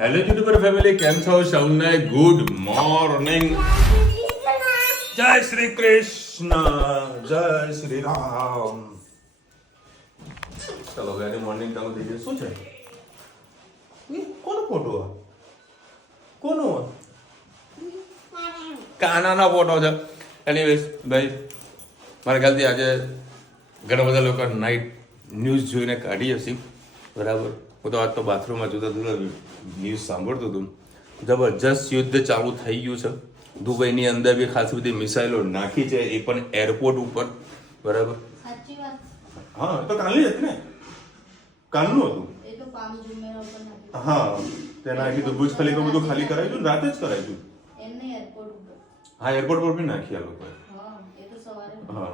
Hello YouTuber family, કેમ છો? સૌને ગુડ મોર્નિંગ. જય શ્રી કૃષ્ણ, જય શ્રી રામ. ચલો વેરી મોર્નિંગ ચાલુ થઈ ગયું. શું છે? કોનો ફોટો? કોનો? કાનાનો ફોટો છે. એનીવેઝ ભાઈ, મારા ખ્યાલથી આજે ઘણા બધા લોકો નાઇટ ન્યૂઝ જોઈને કાઢી હશે, બરાબર. હું તો આજ તો બાથરૂમમાં જોતા જોતા ન્યૂઝ સાંભળતો હતો. જબરજસ્ત યુદ્ધ ચાલુ થઈ ગયું છે. દુબઈની અંદર બી ખાસી બધી મિસાઇલો નાખી છે, એ પણ એરપોર્ટ ઉપર, બરાબર. હા, તો કાલની હતી ને, કાલનું હતું. હા, તે નાખી તો બુર્જ ખલીફા બધું ખાલી કરાવ્યું હતું, રાતે જ કરાવ્યું. હા, એરપોર્ટ પર બી નાખી આ લોકોએ. હા,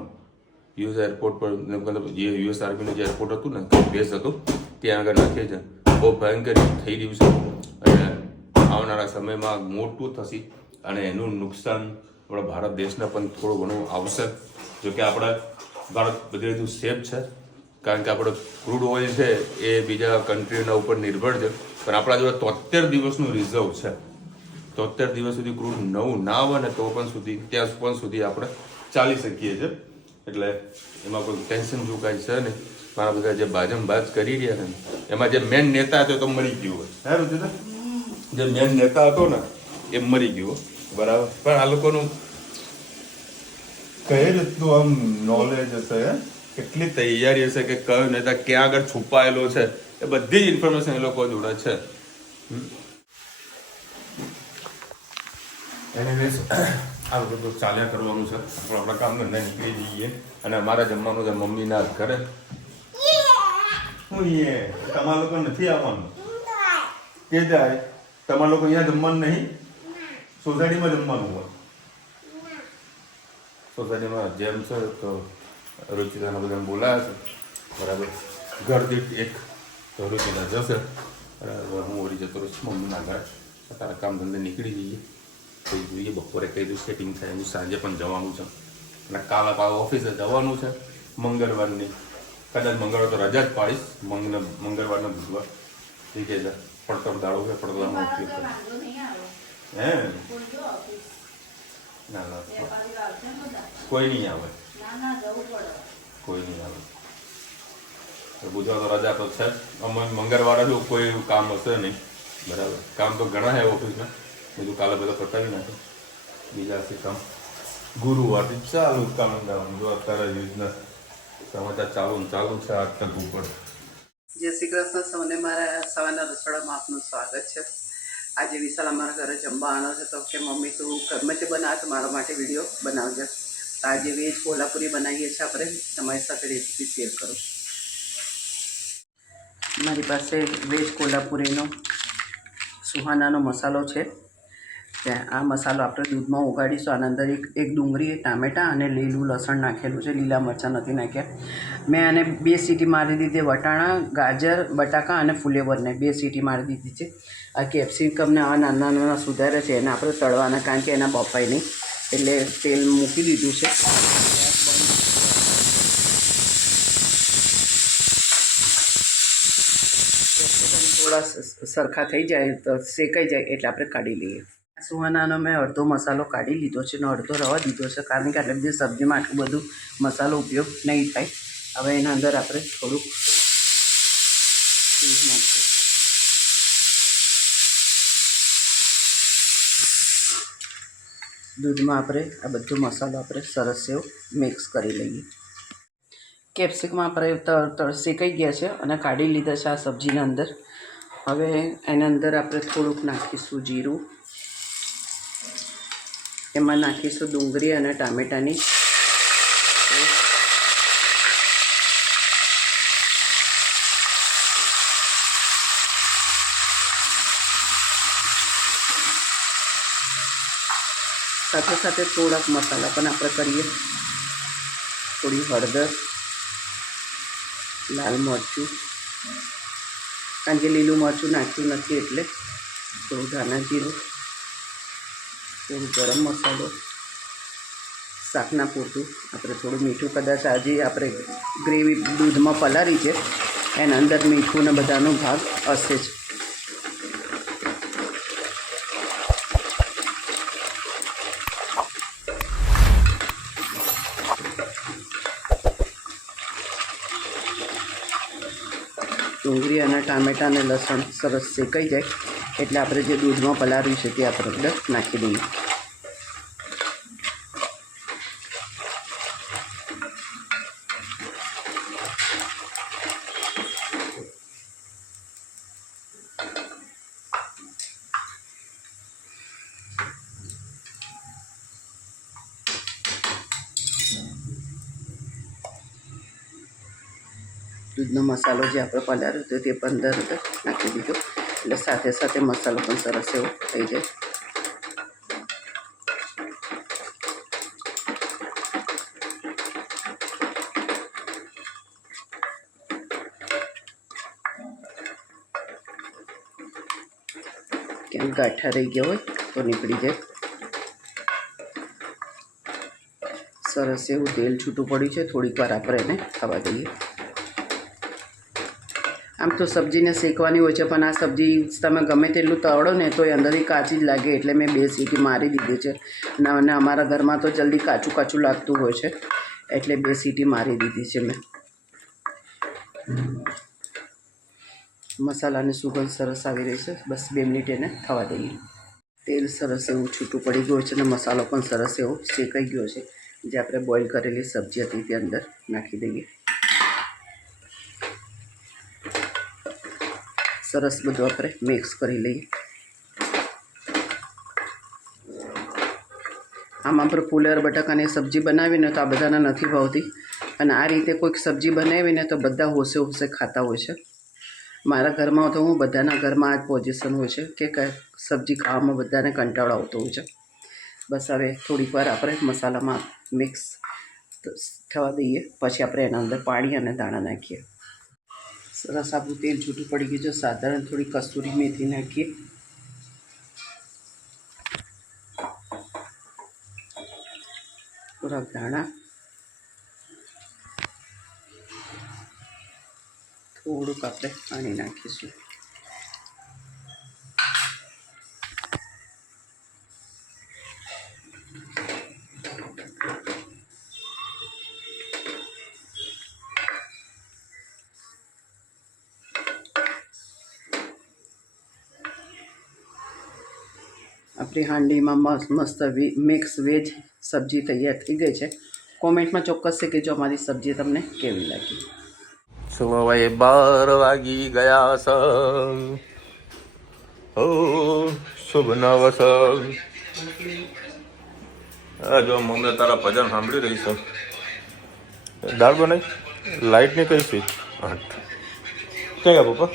યુએસ એરપોર્ટ પર, મતલબ જે યુએસ આર્મીનું જે એરપોર્ટ હતું ને, બેઝ હતું, ત્યાં આગળ નાખીએ છે. બહુ ભયંકર થઈ રહ્યું છે અને આવનારા સમયમાં મોટું થશે અને એનું નુકસાન આપણા ભારત દેશને પણ થોડું ઘણું આવશે. જોકે આપણા ભારત બધી રીતે સેફ છે, કારણ કે આપણો ક્રૂડ ઓઇલ છે એ બીજા કન્ટ્રીના ઉપર નિર્ભર છે, પણ આપણા જોડે 73 દિવસનું રિઝર્વ છે. 73 દિવસ સુધી ક્રૂડ નવું ના આવે ને તો પણ સુધી ત્યાં પણ સુધી આપણે ચાલી શકીએ છીએ. એટલે એમાં કોઈ ટેન્શન જેવું કાંઈ છે નહીં. મારા બધા જે બાજ કરી રહ્યા છે એમાં જે મેન નેતા હતો તો મરી ગયો હોય. હે રુચિતા? જે મેન નેતા હતો ને એ મરી ગયો, બરાબર. પણ આ લોકોનું કઈ રીતનું આમ નોલેજ હશે, કેટલી તૈયારી હશે કે કયો નેતા ક્યાં આગળ છુપાયેલો છે, એ બધી જ ઇન્ફોર્મેશન એ લોકો જોડે છે. એનીવેઝ આ બધું ચાલ્યા કરવાનું છે. આપણે આપણા કામ ધંધા નીકળી જઈએ અને અમારા જમવાનું છે મમ્મીના ઘરે. હું એ તમારા લોકો નથી આવવાનું કે જાય? તમારા લોકો અહીંયા જમવાનું નહીં, સોસાયટીમાં જમવાનું હોય. સોસાયટીમાં જેમ છે તો રુચિતાના બધાને બોલાયા છે, બરાબર. ઘર દીઠ એક તો રુચિતા જશે, બરાબર. હું ઓરી જતો રહીશ મમ્મીના ઘરે. તારા કામ ધંધે નીકળી જઈએ. તો જોઈએ બપોરે કઈ રીતે સેટિંગ થાય એનું. સાંજે પણ જવાનું છે અને કાલે પાછું ઓફિસે જવાનું છે મંગળવારની. કદાચ મંગળવાર તો રજા જ પાડીશ, મંગળવારનો બુધવાર ઠીક છે. પડતર દાડો છે, પડતરનો ઉપયોગ કરે. હે ના કોઈ નહીં આવે, કોઈ નહીં આવે. બુધવાર તો રજા તો છે. અમે મંગળવારે જો કોઈ કામ હશે નહીં, બરાબર. કામ તો ઘણા છે ઓફિસમાં, બધું કાલે બધા પતાવી નાખે. બીજા હશે કામ ગુરુવારથી ચાલુ કામ કરવાનું. જો અત્યારે યુઝના સમાચાર ચાલુ છે આજ તક ઉપર. જય શ્રી કૃષ્ણ. સૌને મારા સવારના રસોડામાં આપનું સ્વાગત છે. આજે વિશાલ અમારા ઘરે જમવા આવવાનો છે, તો કે મમ્મી તું ગમે તે બનાવે તો મારા માટે વિડીયો બનાવજે. તો આજે વેજ કોલ્હાપુરી બનાવીએ છીએ આપણે, તમારી સાથે રેસીપી શેર કરું. મારી પાસે વેજ કોલ્હાપુરીનો સુહાનાનો મસાલો છે. ત્યાં આ મસાલો આપણે દૂધમાં ઉગાડીશું. આના અંદર એક ડુંગળી, ટામેટાં અને લીલું લસણ નાખેલું છે, લીલા મરચાં નથી નાખ્યા. મેં આને 2 સીટી મારી દીધી. વટાણા, ગાજર, બટાકા અને ફુલેવરને 2 સીટી મારી દીધી છે. આ કેપ્સિકમને આ નાના નાના સુધારે છે, એને આપણે તળવાના, કારણ કે એના બફાય નહીં. એટલે તેલ મૂકી દીધું છે. થોડા સરખા થઈ જાય તો શેકાઈ જાય એટલે આપણે કાઢી લઈએ. સુહાનાનો મેં અડધો મસાલો કાઢી લીધો છે અને અડધો રવા દીધો છે, કારણ કે આટલી બધી સબ્જીમાં આટલું બધું મસાલો ઉપયોગ નહીં થાય. હવે એના અંદર આપણે થોડુંક દૂધ નાખીએ. દૂધમાં આપણે આ બધો મસાલો આપણે સરસ એવો મિક્સ કરી લઈએ. કેપ્સિકમ આપણે શેકાઈ ગયા છે અને કાઢી લીધા છે આ સબ્જીના અંદર. હવે એના અંદર આપણે થોડુંક નાખીશું જીરું. એમાં નાખીશું ડુંગળી અને ટામેટાની. સાથે સાથે થોડાક મસાલા પણ આપણે કરીએ. થોડી હળદર, લાલ મરચું, કારણ કે લીલું મરચું નાખ્યું નથી એટલે થોડું ધાણા જીરું, થોડું ગરમ મસાલો, શાકના પૂરતું આપણે થોડું મીઠું. કદાચ આજે આપણે ગ્રેવી દૂધમાં પલાળી છે એના અંદર મીઠું ને બધાનો ભાગ હશે જ. ડુંગળી અને ટામેટાં અને લસણ સરસ શેકાઈ જાય એટલે આપણે જે દૂધમાં પલાળ્યું છે તે આપણે અંદર નાખી દઈએ. દૂધનો મસાલો જે આપણે પલાળ્યો હતો તે પણ અંદર નાખી દીધો એટલે સાથે સાથે મસાલો પણ સરસ એવો થઈ જાય. ક્યાંક ગાંઠા રહી ગયા હોય તો નીકળી જાય. સરસ એવું તેલ છૂટું પડ્યું છે. થોડીક વાર આપણે એને થવા દઈએ. આમ તો સબ્જીને શેકવાની હોય છે પણ આ સબ્જી તમે ગમે તેટલું તળો ને તો એ અંદરથી કાચી જ લાગે એટલે મેં 2 સીટી મારી દીધી છે. અને અમારા ઘરમાં તો જલ્દી કાચું કાચું લાગતું હોય છે એટલે 2 સીટી મારી દીધી છે મેં. મસાલાની સુગંધ સરસ આવી રહી છે. બસ 2 મિનિટ એને થવા દઈએ. તેલ સરસ એવું છૂટું પડી ગયું છે અને મસાલો પણ સરસ એવો શેકાઈ ગયો છે. જે આપણે બોઇલ કરેલી સબ્જી હતી તે અંદર નાખી દઈએ. સરસ બધું આપણે મિક્સ કરી લઈએ. આમ આપણે ફુલેર બટાકાની સબ્જી બનાવીને તો આ બધાને નથી ભાવતી અને આ રીતે કોઈક સબ્જી બનાવીને તો બધા હોશે હોશે ખાતા હોય છે. મારા ઘરમાં તો હું બધાના ઘરમાં આ જ પોઝિશન હોય છે કે સબ્જી ખાવામાં બધાને કંટાળો આવતો હોય છે. બસ હવે થોડીક વાર આપણે મસાલામાં મિક્સ થવા દઈએ પછી આપણે એના અંદર પાણી અને દાણા નાખીએ. સરસ આપણું તેલ છૂટું પડી ગયું છે. સાધારણ થોડી કસ્તુરી મેથી નાખીએ. થોડાક દાણા, થોડુંક આપણે પાણી નાખીશું. આપણી હાંડીમાં મસ્ત મિક્સ વેજ સબ્જી તૈયાર થઈ ગઈ છે. કોમેન્ટમાં ચોક્કસ છે કે જો અમારી સબ્જી તમને કેવી લાગી. ચલો ભાઈ 12 વાગી ગયા છે. હો શુભ નવસ. હા જો મમ્મી તારા ભજન સાંભળી રહી છે. દાળ બનાવી લાઇટ ની કઈ સ્વિચ ક્યાં ગયા પપ્પા?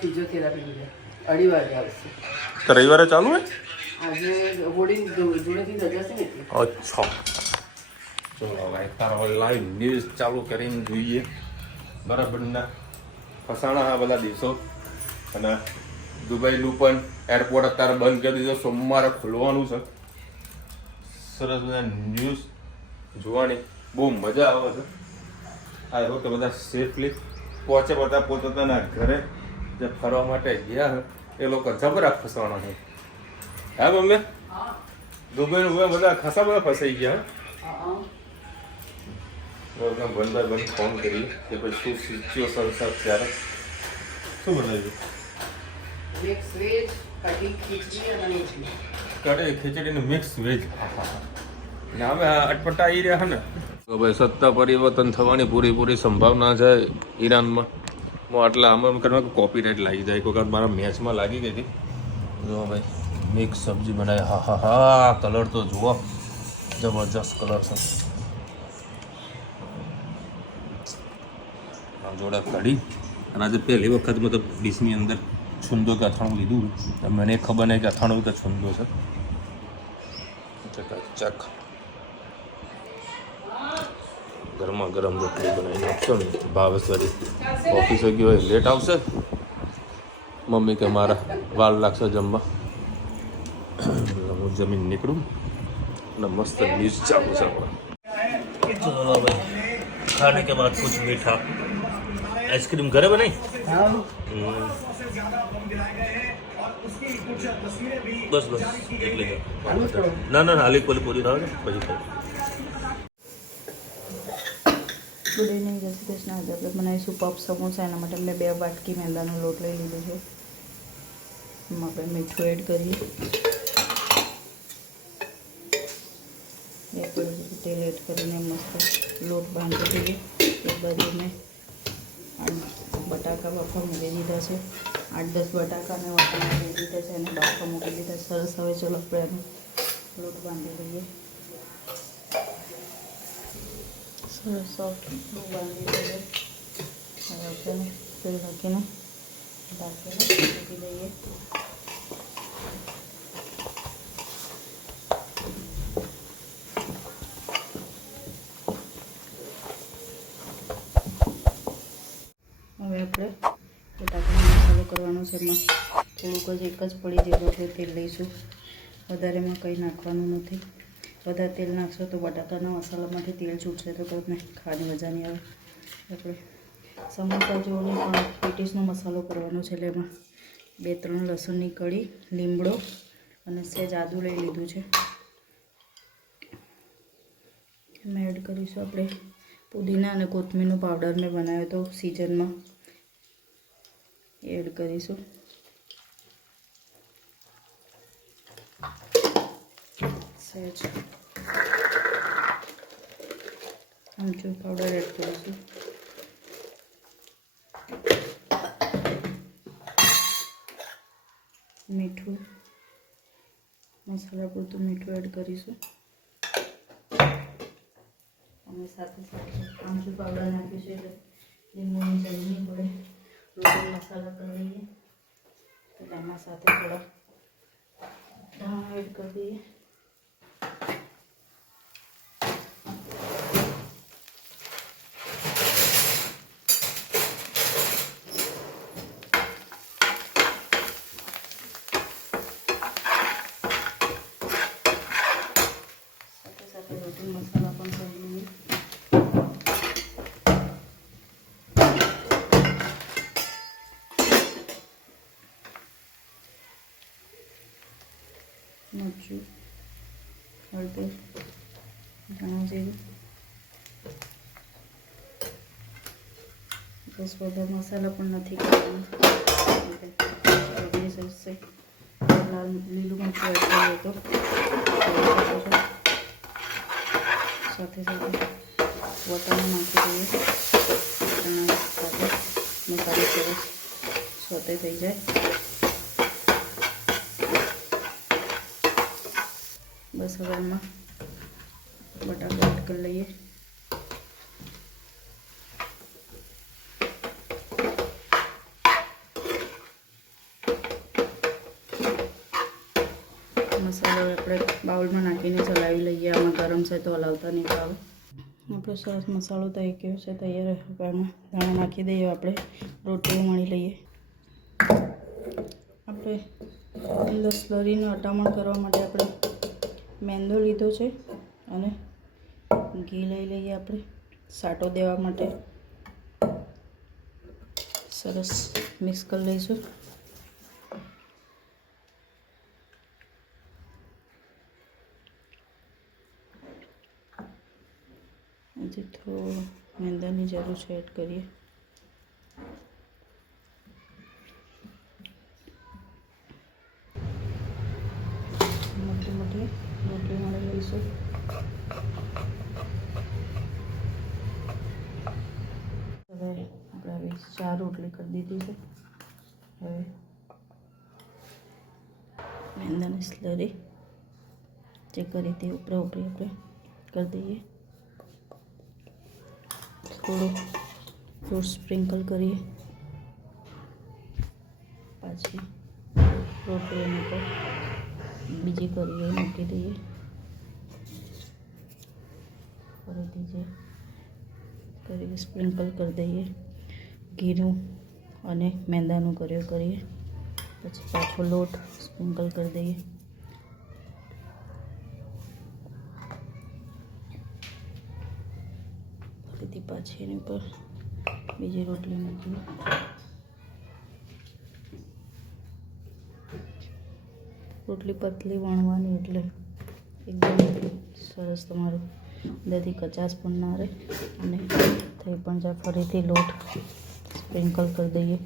ફિઝિયોથેરાપી 2:30 વાગે આવશે. તો રવિવારે ચાલુ હોય? આજે હોળી જોડેથી રજા છે ને. અચ્છા ચલો ભાઈ તારા લાઈવ ન્યૂઝ ચાલુ કરીને જોઈએ. બરાબરના ફસાણા હા બધા દિવસો અને દુબઈનું પણ એરપોર્ટ અત્યારે બંધ કરી દીધો. સોમવારે ખુલવાનું છે. સરસ બધા ન્યૂઝ જોવાની બહુ મજા આવે છે. આ એવું કે બધા સેફલી પહોંચે બધા પોતાના ઘરે જે ફરવા માટે ગયા એ લોકો જબરા ફસવાના છે. હા મમ્મી દુબઈનું બધા ખાસા બધા ફસાઈ ગયા. બંધ ફોન કરી કે પછી શું સિચ્યુએશન ત્યારે શું બનાવ્યું? કઢી ખીચડીનું મિક્સ વેજ. ને હવે અટપટા આવી રહ્યા છે ને તો ભાઈ સત્તા પરિવર્તન થવાની પૂરી સંભાવના છે ઈરાનમાં. હું આટલા આમ કરવા કોપીરાઇટ લાગી જાય. એક વખત મારા મેચમાં લાગી ગઈ હતી. જો ભાઈ મિક્સ સબ્જી બનાવી. હા કલર તો જુઓ જબરજસ્ત કલર છે. જોડે કઢી અને આજે પહેલી વખત મતલબ ડીશની અંદર છુંદો કે અથાણું લીધું. મને ખબર નહીં કે અથાણું કે છુંદો છે. ચક ગરમા ગરમ રોટલી બનાવી નાખશો ને. ભાવેશ્વરી ઓફિસે ગયો હોય લેટ આવશે. મમ્મી કે મારા વાર લાગશે જમવા. હું જમીન નીકળું અને મસ્ત ન્યૂઝ ચાલુ છે. ચલો ભાઈ ખાने के बाद कुछ मीठा. आइसक्रीम घरे बनाई? बस एक ले जाओ. ના આલી કોલી પૂરી થાવ ને પછી ખાવ. ગુડ ઇવનિંગ, જય શ્રી કૃષ્ણ. આજે આપણે બનાવીશું પફ સમોસા. એના માટે મેં 2 વાટકી મેંદાનો લોટ લઈ લીધો છે. એમાં આપણે મીઠું એડ કરીએ, 1 કડોરી તેલ એડ કરીને મસ્ત લોટ બાંધી દઈએ. એક બાજુ મેં 8 બટાકા બાફા મૂકી દીધા છે. 8-10 બટાકાને વાટણા મૂકી દીધા છે અને બાફા મૂકી દીધા. સરસ. હવે ચલો આપણે એનો લોટ બાંધી દઈએ. સરસ સોફ્ટ લોટ બાંધી દઈએ. હવે આપણે તેલ નાખીને ઢાંકીને મૂકી દઈએ. હવે આપણે બટાકાનો મસાલો કરવાનો છે. એમાં થોડુંક જ એક જ પડી જેવું આપણે તેલ લઈશું. વધારેમાં કંઈ નાખવાનું નથી. વધારે તેલ નાખશો તો બટાકાના મસાલામાંથી તેલ છૂટશે તો તમને ખાવાની મજા નહીં આવે. આપણે સમોસા જેવો નહીં પણ પેટીસનો મસાલો કરવાનો છે. એટલે એમાં 2-3 લસણની કળી, લીમડો અને સહેજ આદું લઈ લીધું છે. એમાં એડ કરીશું આપણે પુદીના અને કોથમીરનો પાવડર મેં બનાવ્યો હતો સિઝનમાં, એડ કરીશું. સહેજ આમચૂર પાવડર એડ કરીશું. મીઠું, મસાલા પૂરતું મીઠું એડ કરીશું. અમે સાથે આમચૂર પાવડર નાખ્યું છે એટલે લીંબુની જરૂર નહીં પડે. રોટી મસાલા કરી લઈએ. એટલે એમાં સાથે થોડા ધાણા એડ કરી દઈએ. રોટી મસાલા પણ કરી લઈએ. મરચું, હળદર, ધાણા જીરું, બસ બધા મસાલા પણ નથી કરવાના. લાલ લીલું મરચું એડ કરીએ તો સાથે સાથે વટાણા નાખી દઈએ. વટાણા સાથે મસાલો સરસ સોતે થઈ જાય. બસ હવે એમાં બટાકા એડ કરી લઈએ. મસાલો આપણે બાઉલમાં નાખીને ચલાવી લઈએ. આમાં ગરમ છે તો હલાવતા નહીં આવે. આપણો સરસ મસાલો થઈ ગયો છે તૈયાર. એમાં ધાણા નાખી દઈએ. આપણે રોટલી મળી લઈએ. આપણે અંદર સ્લરીનું અટામણ કરવા માટે આપણે મેંદો લીધો છે અને ઘી લઈ લઈએ. આપણે સાટો દેવા માટે સરસ મિક્સ કરી લઈશું. હજી થોડું મેંદાની જરૂર છે, એડ કરીએ. મોટી મોટી રોટલી મળી લઈશું. હવે આપણે આવી 4 રોટલી કરી દીધી છે. હવે મેંદાની સ્લરી જે કરી તે ઉપર આપણે કરી દઈએ. થોડું ફ્રૂટ સ્પ્રિંકલ કરીએ. પાછી રોટલીની ઉપર બીજી કરીએ મૂકી દઈએ. ફરીથી જે કરીએ સ્પ્રિંકલ કરી દઈએ. ઘીનું અને મેંદાનું કર્યો કરીએ. પછી પાછો લોટ સ્પ્રિંકલ કરી દઈએ. ફરીથી પાછી એની ઉપર બીજી રોટલી મૂકીએ. રોટલી પતલી વણવાની એટલે એકદમ સરસ તમારું અંદરથી કચાશ પણ ના રહે અને થઈ પણ જાય. ફરીથી લોટ સ્પ્રિંકલ કરી દઈએ.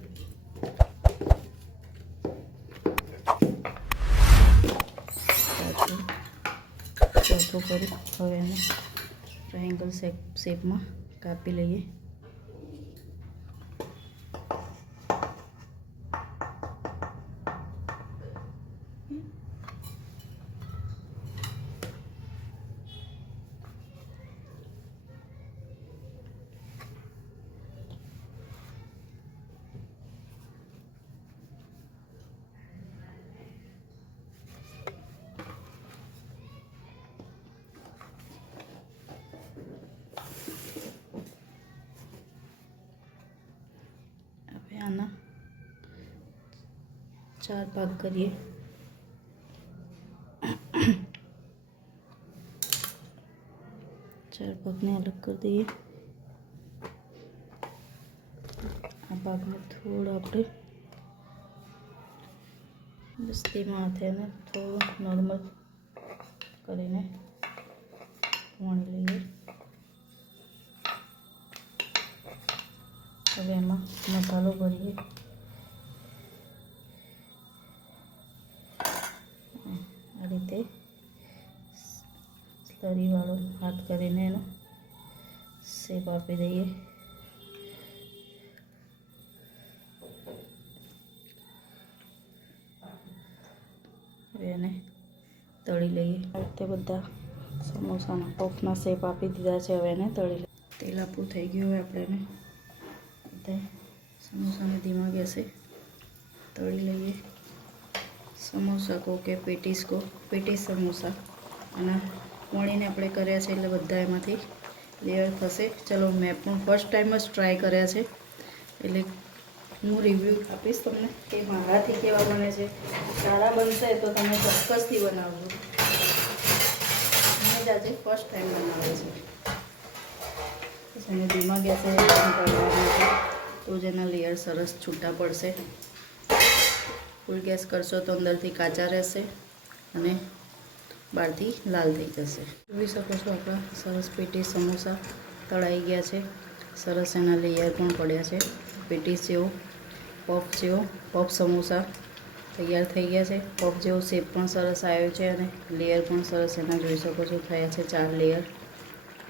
ચોથું કરી હવે એને ટ્રાયેંગલ શેપમાં કાપી લઈએ. આના 4 ભાગ કરીએ. ચાર ભાગને અલગ કરી દઈએ. આ ભાગમાં થોડું આપણે બસ તેમાં હાથે એને થોડું નોર્મલ કરીને વણી લઈએ. હવે એમાં મસાલો ભરીએ. આ રીતે સ્લરીવાળો હાથ કરીને એનો શેપ આપી દઈએ. હવે એને તળી લઈએ. આ રીતે બધા સમોસાના પફના શેપ આપી દીધા છે. હવે એને તળી લઈએ. તેલ આપણું થઈ ગયું. હવે આપણે એને સમોસાને ધીમા ગેસે તળી લઈએ. સમોસા કહો કે પેટીસ કહો, પેટીસ સમોસા અને વણીને આપણે કર્યા છે એટલે બધા એમાંથી લેયર થશે. ચલો મેં પણ ફર્સ્ટ ટાઈમ જ ટ્રાય કર્યા છે એટલે હું રિવ્યૂ આપીશ તમને કે મારાથી કેવા બને છે. સારા બનશે તો તમે ચોક્કસથી બનાવજો. મેં જ આજે ફર્સ્ટ ટાઈમ બનાવે છે. એને ધીમા ગેસે તળવાનું છે તો જ એના લેયર સરસ છૂટા પડશે. ફૂલ ગેસ કરશો તો અંદરથી કાચા રહેશે અને બહારથી લાલ થઈ જશે. જોઈ શકો છો આપણા સરસ પેટીસ સમોસા તળાઈ ગયા છે. સરસ એના લેયર પણ પડ્યા છે. પેટીસ જેવો પફ જેવો પફ સમોસા તૈયાર થઈ ગયા છે. પફ જેવો શેપ પણ સરસ આવ્યો છે અને લેયર પણ સરસ એના જોઈ શકો છો થયા છે 4 લેયર.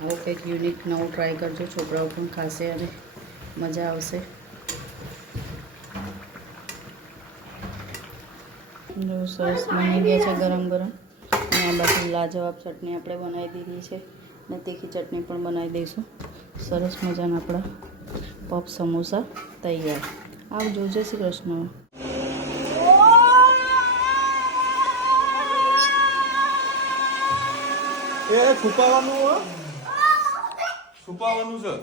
આવું કંઈક યુનિક નવું ટ્રાય કરજો. છોકરાઓ પણ ખાશે અને મજા આવશે. જો સરસ બની ગયા છે ગરમ ગરમ. અને આ બાજુ લાજવાબ ચટણી આપણે બનાવી દીધી છે અને તીખી ચટણી પણ બનાવી દઈશું. સરસ મજાના આપણા પફ સમોસા તૈયાર. આવજો. જય શ્રી કૃષ્ણ. એ છુપાવાનું છે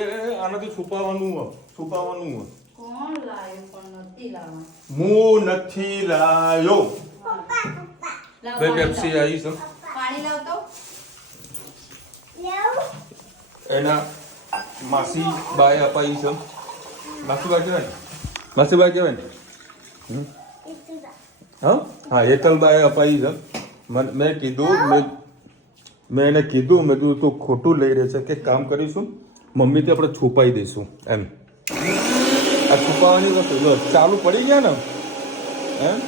એ આનાથી છુપાવાનું કોણ લાવ્યો પણ નથી લાવવા. હું નથી લાયો. બે પેપ્સી આવી છે પાણી લાવતો એના માસી બાય અપાઈ છે. માસીબાઈ કહેવાય ને, માસીબાઈ કહેવાય ને. હા હેતલબાઈ અપાઈ છે. મેં કીધું મેં એને કીધું મેં કીધું તું ખોટું લઈ રહે છે. કે કામ કરીશું મમ્મીથી આપણે છુપાઈ દઈશું એમ. આ છુપાવાની વસ્તુ ચાલુ પડી ગયા ને એમ.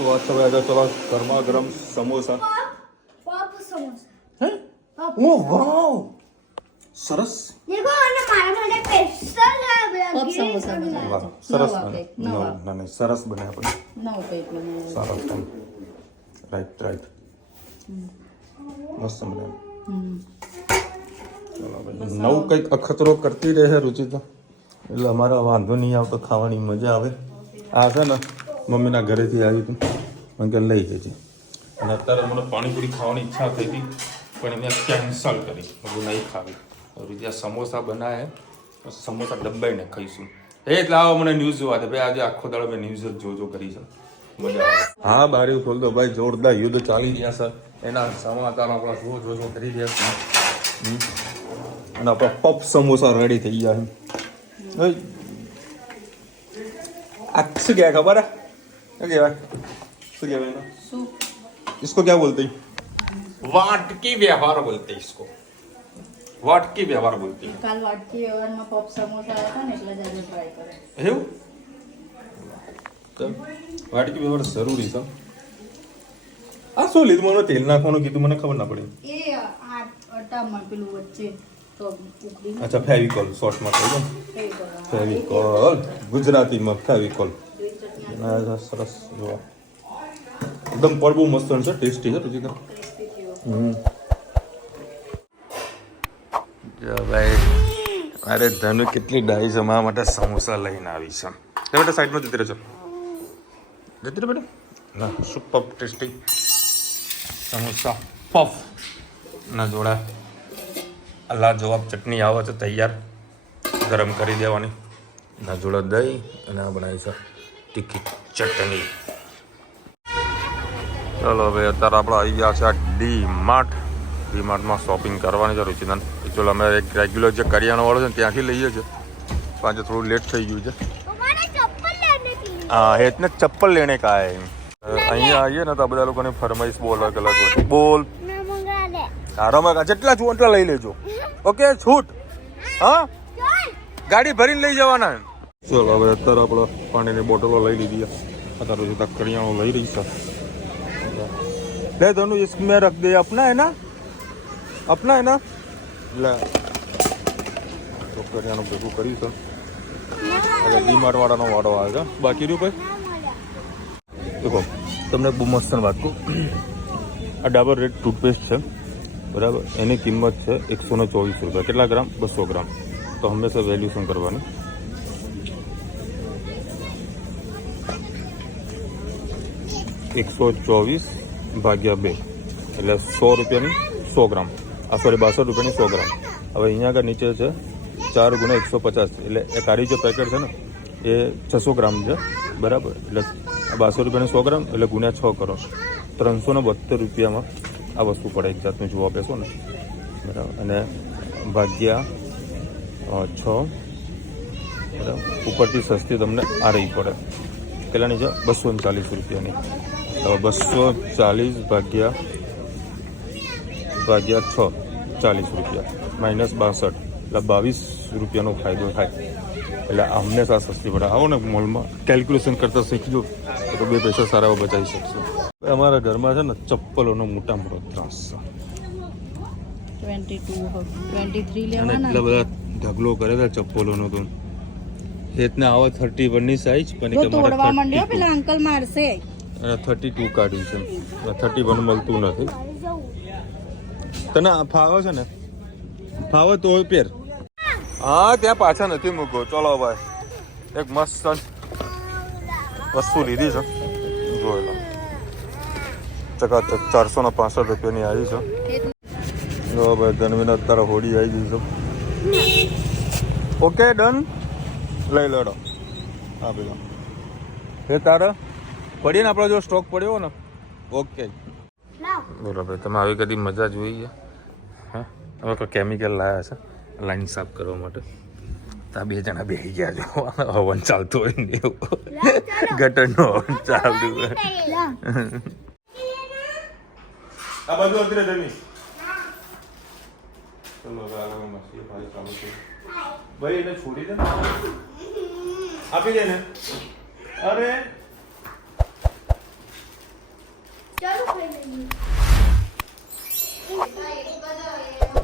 तो अच्छा भाई चलो गर्मा गर्म समोसा हैं ओ वाव સરસ देखो અને મારા માટે સ્પેશિયલ પફ સમોસા બનાવ્યા વાહ છે. સરસ નવા બને કંઈક, નવા. ના સરસ બને આપણે નવું કંઈક બનાવ્યું. સરસ બને રાઈટ મસ્ત બને ચલો ભાઈ નવું કંઈક અખતરો કરતી રહે રુચિ તો એટલે અમારા વાંધો નહીં આવતો. ખાવાની મજા આવે. આ છે ને મમ્મીના ઘરેથી આવી હતું મને કે લઈ જજે અને અત્યારે મને પાણીપુરી ખાવાની ઈચ્છા થઈ હતી પણ મેં કેન્સલ કરી. હું નહીં ખાવી. રૂપિયા સમોસા બનાવે સમોસા ડબ્બાઈને ખાઈશું. એ જ લાવો મને ન્યૂઝ જોવા દે ભાઈ. આજે આખો દાડો મેં ન્યૂઝ જ જોજો કરી છે. મજા આવે. હા બારી ખોલ દો ભાઈ. જોરદાર યુદ્ધ ચાલી રહ્યા છે. એના સમાચાર આપણા જોજો કરી રહ્યા છે. અને આપણા પફ સમોસા રેડી થઈ ગયા છે. આ શું કહેવાય ખબર હે? શું કહેવાય? શું इसको क्या बोलते हैं? वाटकी व्यवहार बोलते हैं इसको, वाटकी व्यवहार बोलते हैं। કાલ વાટકી વ્યવહારમાં પપ સમોસા આવ્યા હતા ને એટલે જ આજે ટ્રાય કરે. એવું તો વાટકી વ્યવહાર જરૂરી છે. આ શું લીધું? મને તેલ નાખવાનું કીધું, મને ખબર ના પડી. એ આ અટામાં પેલું વચ્ચે તો ઉકળી અચ્છા, ફેવિકોલ શોર્ટમાં કહી દો. ફેવિકોલ ગુજરાતીમાં ફેવિકોલ. સરસ, જો એકદમ પડવું મસ્ત છે, ટેસ્ટી છે રુચિકા. જો ભાઈ, અરે ધનુ કેટલી ડાઈ છે, મારા માટે સમોસા લઈને આવી છે. બેટા સાઈડમાં જતી રહેજો, જતી રહે બેટા. ના, સુપર ટેસ્ટી સમોસા પફ ના જોડા અલ્લા જવાબ ચટણી આવે છે તૈયાર, ગરમ કરી દેવાની. ના જોડા દહીં અને આ બનાવી છે તીખી ચટણી. ચલો ભાઈ, અત્યારે આપણે આવી ગયા છે આ ડી-માર્ટ. ડી-માર્ટમાં શોપિંગ કરવાની છે રુચિદાન. એકચ્યુઅલી અમે એક રેગ્યુલર જે કરિયાણાવાળો છે ને ત્યાંથી લઈએ છીએ, પણ આજે થોડું લેટ થઈ ગયું છે. હા, હેતને ચપ્પલ લેને કા હે. અહીંયા આવીએ ને તો આ બધા લોકોની ફરમાઈશ બહુ અલગ અલગ હોય. બોલ તારામાં જેટલા છું એટલા લઈ લેજો. ઓકે, છૂટ. હા, ગાડી ભરીને લઈ જવાના. ચલો હવે અત્યારે આપણે પાણીની બોટલો લઈ લીધી. અત્યારે રુચિતા કરિયાણું લઈ રહી છે. ले दोनों इसमें रख दे, अपना है ना, अपना है ना. ले तो करियाणું ભેગું કરી છે. એટલે ડી-માર્ટ વાળાનો વાડો આવે છે. બાકી રહ્યું ભાઈ, દેખો તમને બહુ મસ્ત વાત કહું. આ ડાબર રેડ ટૂથપેસ્ટ છે બરાબર, એની કિંમત છે 124 રૂપિયા. કેટલા ગ્રામ? 200 ગ્રામ. તો હંમેશા વેલ્યુશન કરવાની. ₹124 ભાગ્યા 2 એટલે 100 રૂપિયાની 100 ગ્રામ. સોરી, 62 રૂપિયાની 100 ગ્રામ. હવે અહીંયા આગળ નીચે છે 4 × 150, એટલે એ કાળી જે પેકેટ છે ને એ 600 ગ્રામ છે બરાબર. એટલે 62 રૂપિયાની 100 ગ્રામ એટલે ગુણ્યા 6 કરો, 372 રૂપિયામાં આ વસ્તુ પડે. એક જાતનું જોવા બેસો ને બરાબર, અને ભાગ્યા 6 બરાબર. ઉપરથી સસ્તી તમને આ રહી પડે. કેટલાની છે? 240 રૂપિયાની. હવે 240 ભાગ્યા 6, 40 રૂપિયા માઇનસ 62 એટલે 22 રૂપિયાનો ફાયદો થાય. એટલે હંમેશા સસ્તી પડે. આવો ને મોલમાં કેલ્ક્યુલેશન કરતાં શીખજો તો 2 પૈસા સારા બચાવી શકશો. અમારા ઘરમાં છે ને ચપ્પલોનો મોટા મોટો ત્રાસ છે. 23 અને એટલા બધા ઢગલો કરે છે ચપ્પલોનો. તો હેતને આવે 31ની સાઈઝ પણ જો તોડવા માંડ્યો પેલા અંકલ મારશે. 32 કાઢી છે, 31 મળતું નથી. તને ફાવે છે ને? ફાવે તો પહેર. હા, ત્યાં પાછા નથી મૂકો. ચલો ભાઈ, એક મસ્ત વસ્તુ લીધી છે, જોઈ લો. ચકાચક 465 રૂપિયાની આવી છે. જો ભાઈ, ધનવીને અત્યારે હોડી આવી ગઈ છે. Okay, done. લઈ લેડો. હા પેલા એ તારે પડીએ ને, આપણો જો સ્ટોક પડ્યો ને. ઓકે, બોલો ભાઈ, તમે આવી કદી મજા જોઈ છે? હા, હવે કોઈ કેમિકલ લાવ્યા છે લાઈન સાફ કરવા માટે. ત્યાં 2 જણા બેસી ગયા છો. હવન ચાલતું હોય ને એવું, ગટરનું હવન ચાલતું હોય. આ બાજુ અત્યારે જમી. ચલો હવે મસ્તી ભાઈ ચાલુ છે. ભાઈ એને છોડી દે ને, આપી દે ને. અરે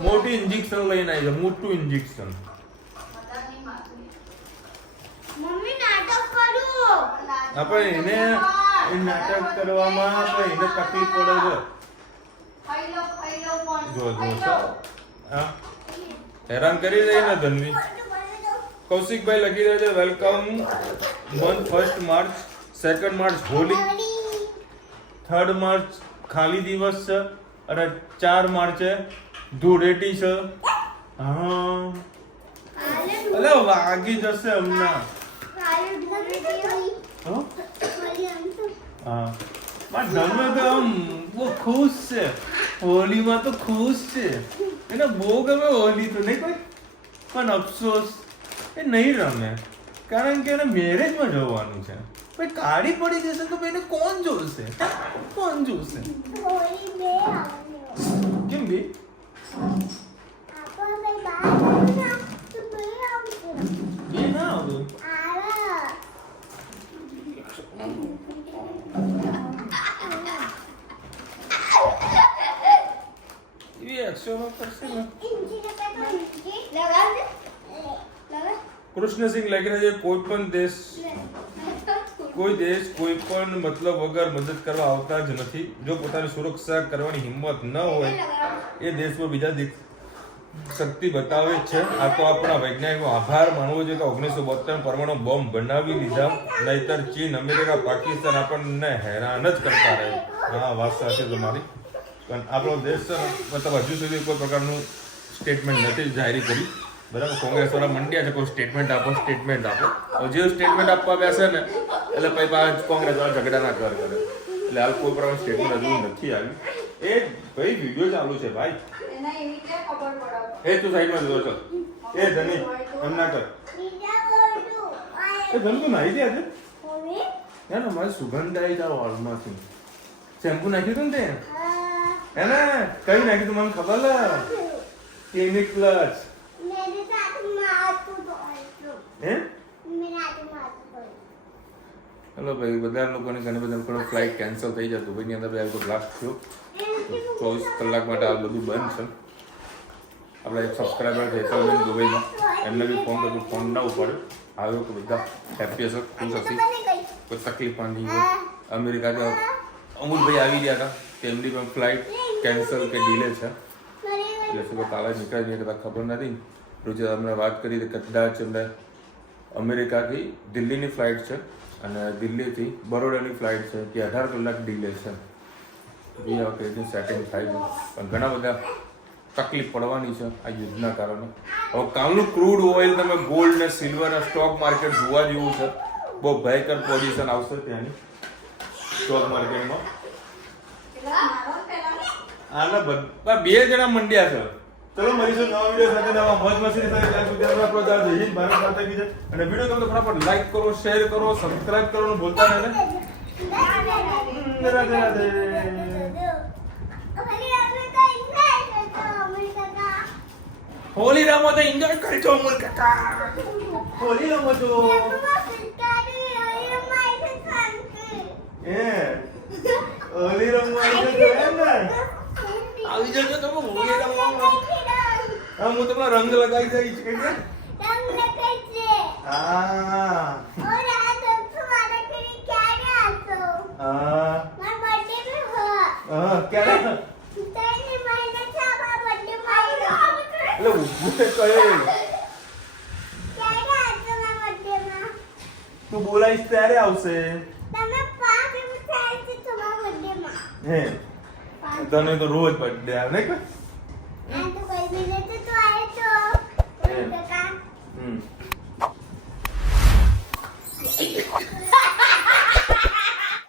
મોટી ઇન્જેક્શન લઈને આવી છે, મોટું ઇન્જેક્શન. મમ્મી નાટક કરું. આપણે એને નાટક કરવામાં એને તકલીફ પડે છે. જો હા, હેરાન કરી રહી ને ધનવી. કૌશિકભાઈ લખી રહ્યા છે welcome month 1 March, 2 March Holi, 3 March ખાલી દિવસ છે અને 4 માર્ચે ધૂળેટી છે. હા, અલે વાગી જશે હમણાં. હા, મારા ધનવે તો આમ બહુ ખુશ છે. હોલીમાં તો ખુશ છે. એને બહુ ગમે હોલી તો નહીં કોઈ, પણ અફસોસ એ નહીં રમે કારણ કે એને મેરેજમાં જવાનું છે. ભાઈ કાળી પડી જશે તો ભાઈને કોણ જોશે? કોણ જોશે? થોડી બે આવજો કેમ બે? આપણે બહાર ના તો બે આવજો બે ના આવે. આરા એ એક્શનો કરશે ને. ઇન્જી ને પેટો ઇન્જી લગાવ દે લગાવ કૃષ્ણ સિંહ લખી છે કોઈ પણ દેશ કોઈ પણ મતલબ વગર મદદ કરવા આવતા જ નથી. જો પોતાની સુરક્ષા કરવાની હિંમત ન હોય એ દેશમાં બીજા શક્તિ બતાવે જ છે. આ તો આપણા વૈજ્ઞાનિકો આભાર માનવો જોઈએ કે 1972 પરમાણુ બોમ્બ બનાવી લીધા, નહીતર ચીન, અમેરિકા, પાકિસ્તાન આપણને હેરાન જ કરતા રહે. હા, વાત સાચી તમારી. પણ આપણો દેશ છે ને, મતલબ હજુ સુધી કોઈ પ્રકારનું સ્ટેટમેન્ટ નથી જાહેર કરી. બરાબર, કોંગ્રેસ વાળા મંડ્યા છે કોઈ સ્ટેટમેન્ટ આપો. હવે જે સ્ટેટમેન્ટ આપવા બેસે ને એટલે પછી પાછા કોંગ્રેસ વાળા ઝઘડાના ઘર કરે. એટલે હાલ કોઈ પ્રકારનું સ્ટેટમેન્ટ હજુ નથી આવ્યું. એ ભાઈ વિડીયો ચાલુ છે ભાઈ. એ તું સાઈડમાં જતો ચાલ. એ ધની એમ ના કર. બીજા બોલુ એ ધન તું નાહી દે આજે. મમ્મી હે ને મારી સુગંધ આવી જાવ વાળમાંથી. શેમ્પુ નાખ્યું હતું ને તે? હે ને કઈ નાખ્યું તું મને ખબર લે? Clinic plus. मेरे साथ मातू बोलतो હે मेरे साथ मातू बोलतो હેલો ભાઈ, બધા લોકોને ઘણી બધા લોકો ફ્લાઇટ કેન્સલ થઈ જતું. ભાઈની અંદર ભાઈ બ્લાસ્ટ થયો. 24 કલાક માટે આ બધું બંધ છે. આપણા એક સબસ્ક્રાઈબર છે હેતલબેન દુબઈમાં, એમને બી ફોન કર્યો, ફોન ના ઉપાડ્યો. આવ્યો કે બધા હેપી હશે, ખુશ હશે, કોઈ તકલીફ નહીં હોય. અમેરિકાથી અમુલભાઈ આવી ગયા હતા કે એમની પણ ફ્લાઇટ કેન્સલ કે ડીલે છે. એટલે શું કાલે નીકળે નહીં કદાચ ખબર નથી. રોજે અમને વાત કરી કે કદાચ એમને અમેરિકાથી દિલ્હીની ફ્લાઇટ છે અને દિલ્હીથી બરોડાની ફ્લાઇટ છે કે 18 કલાક ડીલે છે. એ વખતે સેટિંગ થાય છે પણ ઘણા બધા તકલીફ પડવાની છે આ યુદ્ધના કારણે. હવે કાલનું ક્રૂડ ઓઇલ, તમે ગોલ્ડ ને સિલ્વર ને સ્ટોક માર્કેટ જોવા જેવું છે. બહુ ભયંકર પોઝિશન આવશે ત્યાંની સ્ટોક માર્કેટમાં. આના બધા બે જણા મંડ્યા છે. ચલો મળીશું નવા વિડીયો સાથે, નવા મોજ મસ્તી સાથે. ત્યાં સુધી આપણે આપણો જય હિન્દ ભારત માતા કી જય. અને વિડીયો ગમે તો ફટાફટ લાઈક કરો, શેર કરો, સબસ્ક્રાઇબ કરવાનું ભૂલતા નહીં. રાધે રાધે. હોલી રમો તો એન્જોય કરજો અમુલ કાકા. હોલી રમો છો એ હોલી રમવાનું છે એમ ને? આવી જજો તમે હોલી રમવા. હા, હું તમને રંગ લગાવી દઈશ કે હા. ક્યારે એટલે ઊભું છે કયો તું બોલાઈશ ત્યારે આવશે. હે તને તો રોજ બર્થડે આવે ને કે